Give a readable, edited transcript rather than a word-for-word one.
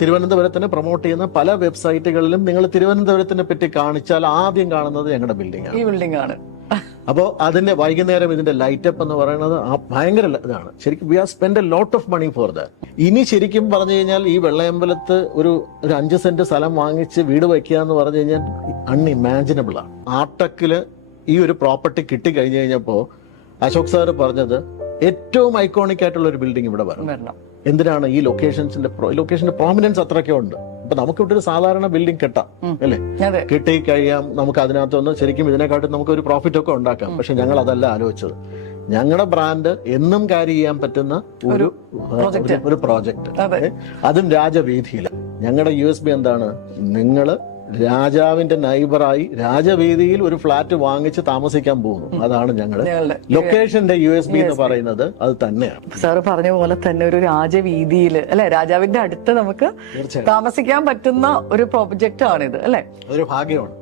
തിരുവനന്തപുരത്തിനെ promote ചെയ്യുന്ന പല വെബ്സൈറ്റുകളിലും നിങ്ങൾ തിരുവനന്തപുരത്തിനെ പറ്റി കാണിച്ചാൽ ആദ്യം കാണുന്നത് ഞങ്ങളുടെ ബിൽഡിംഗ് ഈ ബിൽഡിംഗ് ആണ്. അപ്പോൾ അതിന്റെ വൈകുന്നേരം ഇതിന്റെ ലൈറ്റപ്പ് എന്ന് പറയുന്നത് ഭയങ്കര ഇതാണ്. ശരിക്കും we are spend a lot of money for that. ഇനി ശരിക്കും പറഞ്ഞു കഴിഞ്ഞാൽ ഈ വെള്ളയമ്പലത്ത് ഒരു 5 സെന്റ് സ്ഥലം വാങ്ങിച്ച് വീട് വയ്ക്കുക എന്ന് പറഞ്ഞു കഴിഞ്ഞാൽ അൺഇമാജിനബിൾ ആണ്. ആർടെക്കില് ഈ ഒരു പ്രോപ്പർട്ടി കിട്ടി കഴിഞ്ഞു കഴിഞ്ഞപ്പോൾ അശോക് സാർ പറഞ്ഞത് ഏറ്റവും ഐക്കോണിക് ആയിട്ടുള്ള ഒരു ബിൽഡിംഗ് ഇവിടെ വരണം. എന്തിനാണ് ഈ ലൊക്കേഷന്റെ പ്രോമിനൻസ് അത്രയ്ക്കും ഉണ്ട്. അപ്പൊ നമുക്ക് ഇവിടെ ഒരു സാധാരണ ബിൽഡിംഗ് കെട്ടാം അല്ലേ, കിട്ടി കഴിയാം, നമുക്ക് അതിനകത്തൊന്ന് ശരിക്കും ഇതിനെക്കാട്ടും നമുക്ക് ഒരു പ്രോഫിറ്റ് ഒക്കെ ഉണ്ടാക്കാം. പക്ഷെ ഞങ്ങൾ അതല്ല ആലോചിച്ചത്. ഞങ്ങളുടെ ബ്രാൻഡ് എന്നും ക്യാരി ചെയ്യാൻ പറ്റുന്ന ഒരു പ്രോജക്റ്റ്, അതും രാജവീതിയിൽ. ഞങ്ങളുടെ USB എന്താണ്, നിങ്ങള് രാജാവിന്റെ നൈബറായി രാജവീതിയിൽ ഒരു ഫ്ലാറ്റ് വാങ്ങിച്ച് താമസിക്കാൻ പോകുന്നു. അതാണ് ഞങ്ങളുടെ ലൊക്കേഷന്റെ USB എന്ന് പറയുന്നത്. അത് തന്നെയാണ് സാറ് പറഞ്ഞ പോലെ തന്നെ ഒരു രാജവീതിയിൽ അല്ലെ, രാജാവിന്റെ അടുത്ത് നമുക്ക് താമസിക്കാൻ പറ്റുന്ന ഒരു പ്രോജക്റ്റ് ആണിത് അല്ലെ. അതൊരു ഭാഗ്യമാണ്.